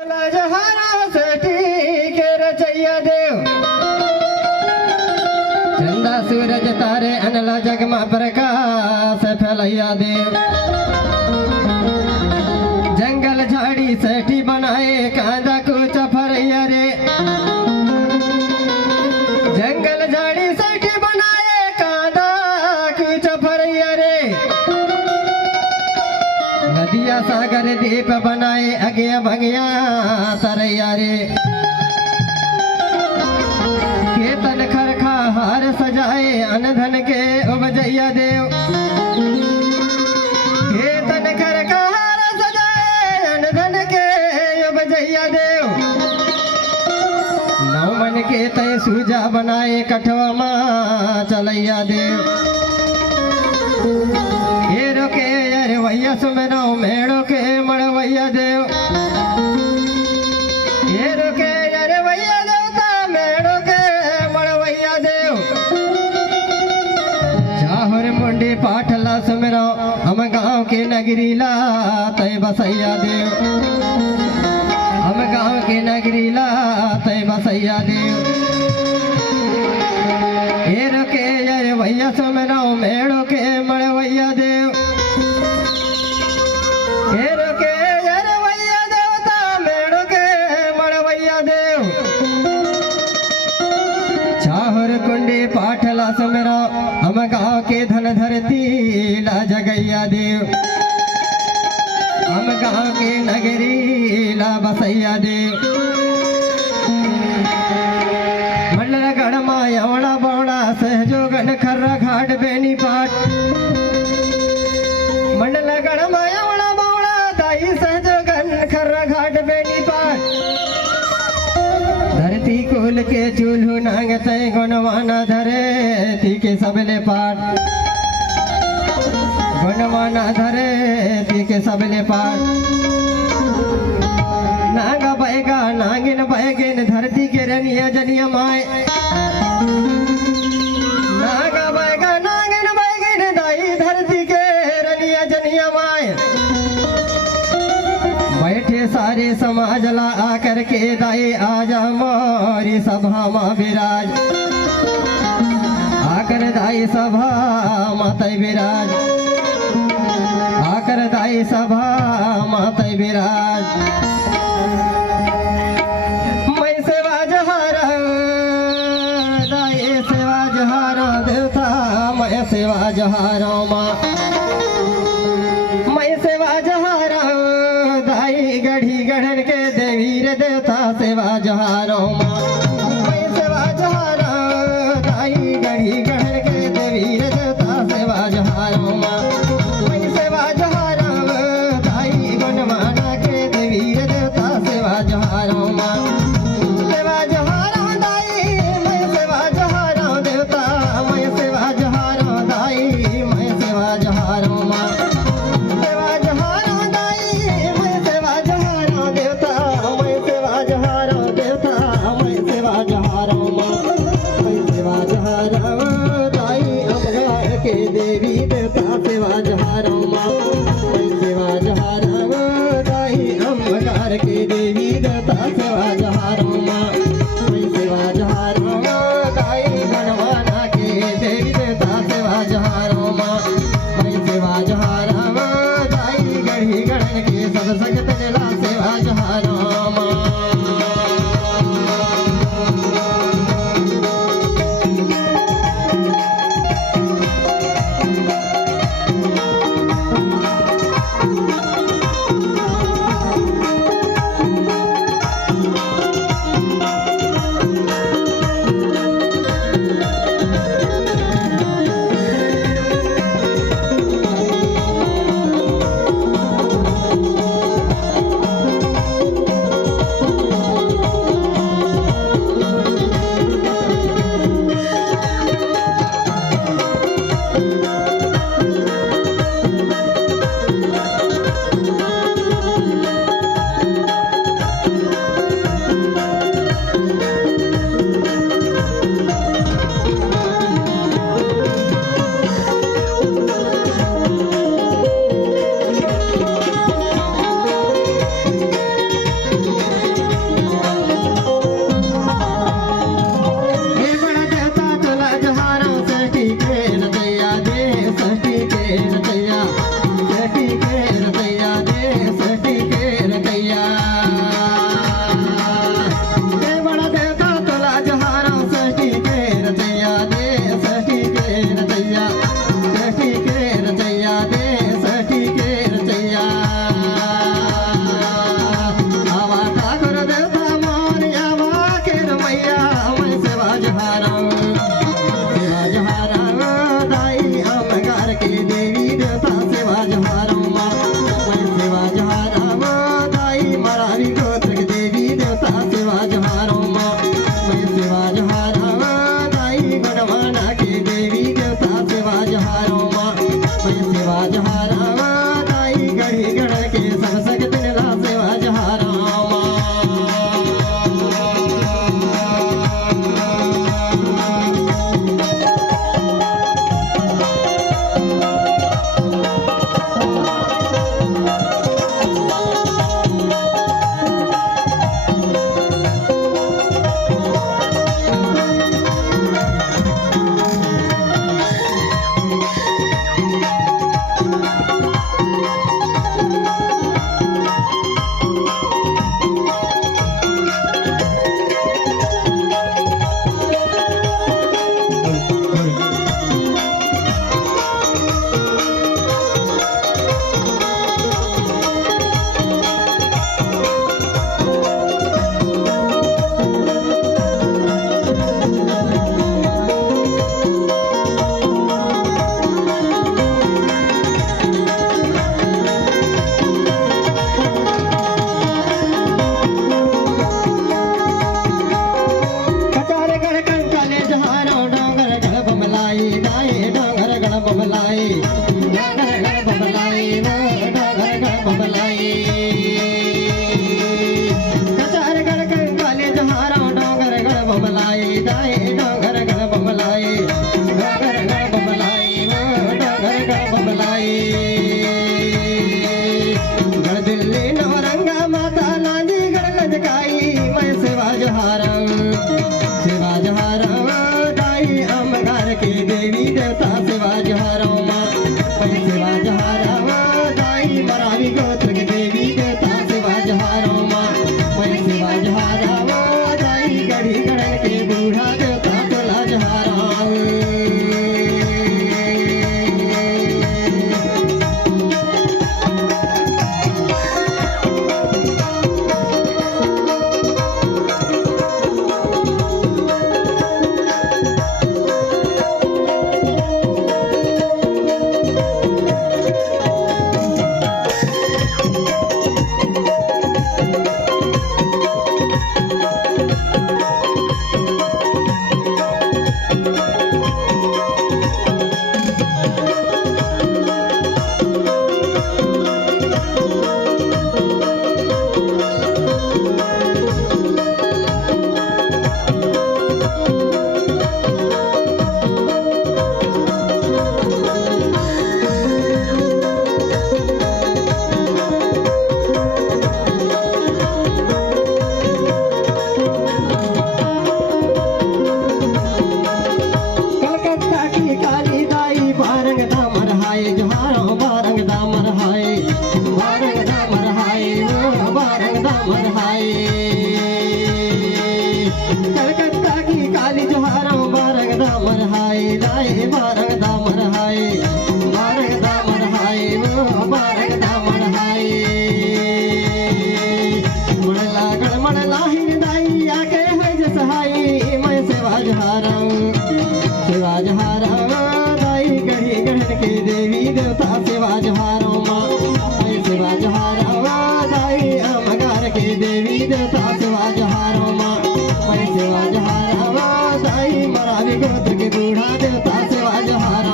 चंदा सूरज तारे अनला जगमा प्रकाश फैलैया देव। जंगल झाड़ी सेठी बनाए कांदा कुछ फरैया रे। जंगल झाड़ी सेठी बनाए कांदा कुछ फरैया रे। नदिया सागर दीप बनाए अगिया भगिया तरैया रे। केतन खरखा हार सजाए अनधन के उपजैया देव। केतन खरखा हार सजाए अनधन के उपजैया देव। नौमन के तय सूजा बनाए कठवा माँ चलैया देव। हेरो के अरवैया सुमरो मेड़ो के मड़वैया देव। हेरो के अरवैया देवता मेड़ो के मड़वैया देव। चाहुर मुंडी पाठला सुमरो हम गाँव के नगरीला तय बसैया देव। हम गाँव के नगरीला तय बसैया देव। हेरो के अरवैया सुमरो मेड़ो के मड़वैया देव। हेरो के अरवैया देवता मेड़ो के मड़वैया देव। चाहुर कुंडी पाठला सुमरो हम गाँव के धन धरती ला जगैया देव। हम गाँव के नगरी ला बसैया देव। मंडल गढ़मा यवड़ा बौड़ा सहजोगन खर्रा घाट बेनी पाट। मंडल गढ़मा यवड़ा बौड़ा दाई सहजोगन खर्रा घाट बेनी पाट। धरती कुल के चूल्हू नांग तय गुणवाना धरे ती के सबले पाट। गुणवाना धरे ती के सबले पाट। नांगा बैगा नागिन बैगिन धरती के रनिया जनिया माए। नागा बैगा नागिन बैगिन दाई धरती के रनिया जनिया माए। बैठे सारे समाज ला आकर के दाई आजा मोरी सभा माँ विराज। आकर दाई सभा मातई विराज। आकर दाई सभा मातई विराज। मैं सेवा जहारा दाई सेवा जहारा देवता। मैं सेवा जहारा माँ। मैं सेवा जहारा दाई गढ़ी गढ़न के देवी रे देवता सेवा जहारा माँ। मैं सेवा जहारा दाई गढ़ी गढ़न के देवी रे देवता सेवा जहारा माँ। मैं सेवा जहारा दाई गुणवाना के देवी रे देवता सेवा जहारा माँ। सेवा जहारा दाई मैं सेवा जहारा देवता। मैं सेवा जहारा दाई मैं सेवा जहारा माँ। सेवा जहारा दाई मैं सेवा जहारा देवता। मैं सेवा जहारा देवता। मैं सेवा जहारा माँ। जगाई मैं सेवा जहारम दाई अमगार के देवी देवता सेवा जहारम मैं सेवा जहारम दाई मरावी गोत्र के देवी देवता सेवा जहारम मैं सेवा जहारम दाई गढ़ी गढ़न के बूढ़ा देवता सेवा जहारम कलकत्ता की काली जहारों बारंग दामर हाय लाए बारंग दामर हाय बारंग दामर हाय वो बारंग दामर हाय मणला गणमणला ही दाई आके है जसहाई मैं सेवा जहारं दाई गढ़ी गढ़न के देवी देवता सेवा जहारों मैं सेवा जहारं दाई अमगार के देवी देवता सेवा जहारों मैं सेवा जहारं दाई मरावी गोत्र के बूढ़ा देवता सेवा जहारं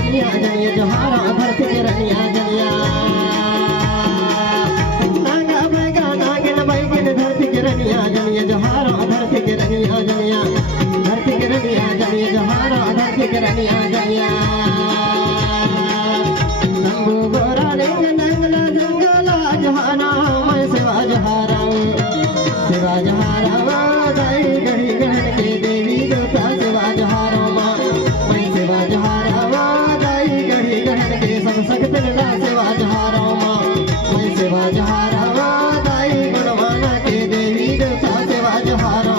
जनिया जनिया जहारा धरती के रनिया जनिया नागा बैगा नागिन बैगिन धरती के रनिया जनिया जहारा धरती के रनिया जनिया धरती के रनिया जनिया जहारा धरती के रनिया जनिया शंभु गोरा लिंग नंगला जंगला जहाना मैं शिवा जहारा दाई गढ़ी गढ़ के देवी देवता शिवा जहारा मैं शिवा जहारा दाई गढ़ी गढ़ के सब सकत ला शिवा जहारा मैं शिवा जहारा दाई गुणवाना के देवी देवता शिवा जहारा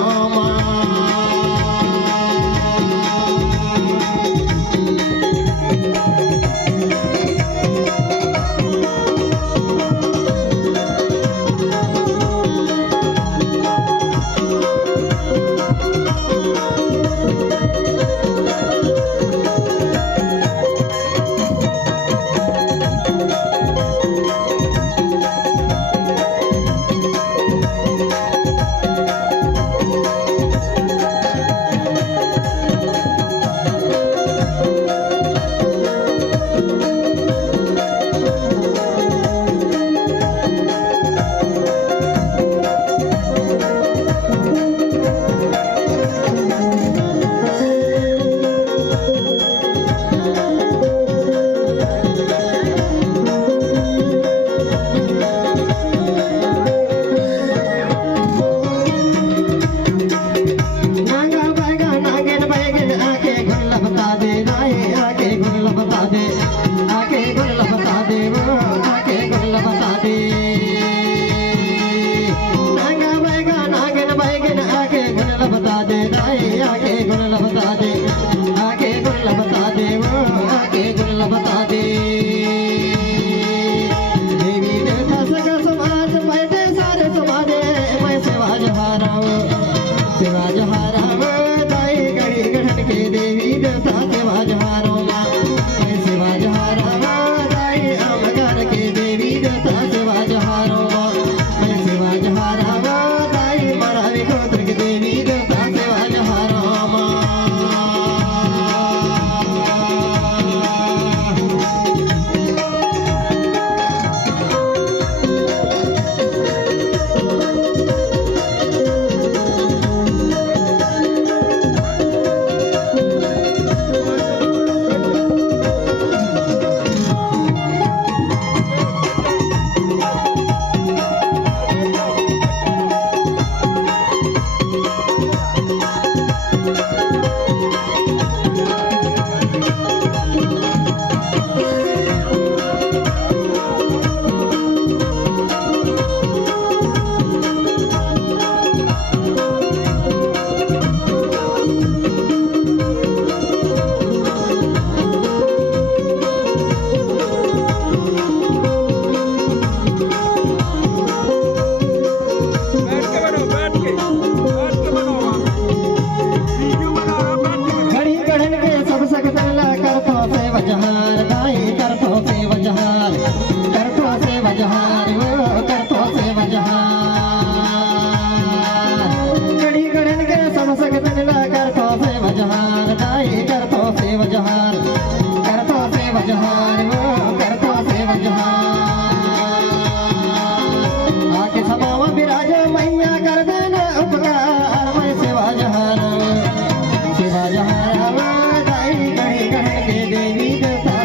देवी देवता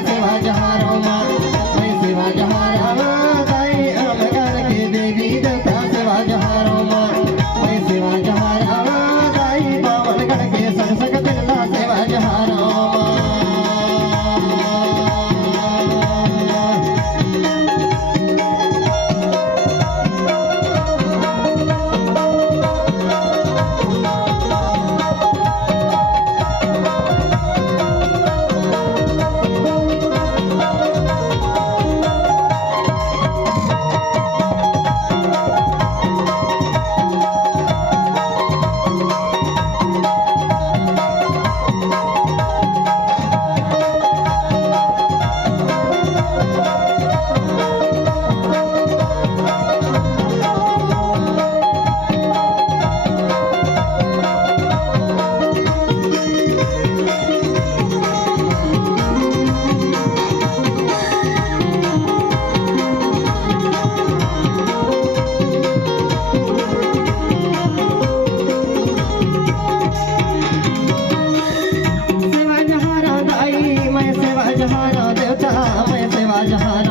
सेवा जहारा देवता मैं सेवा जहारा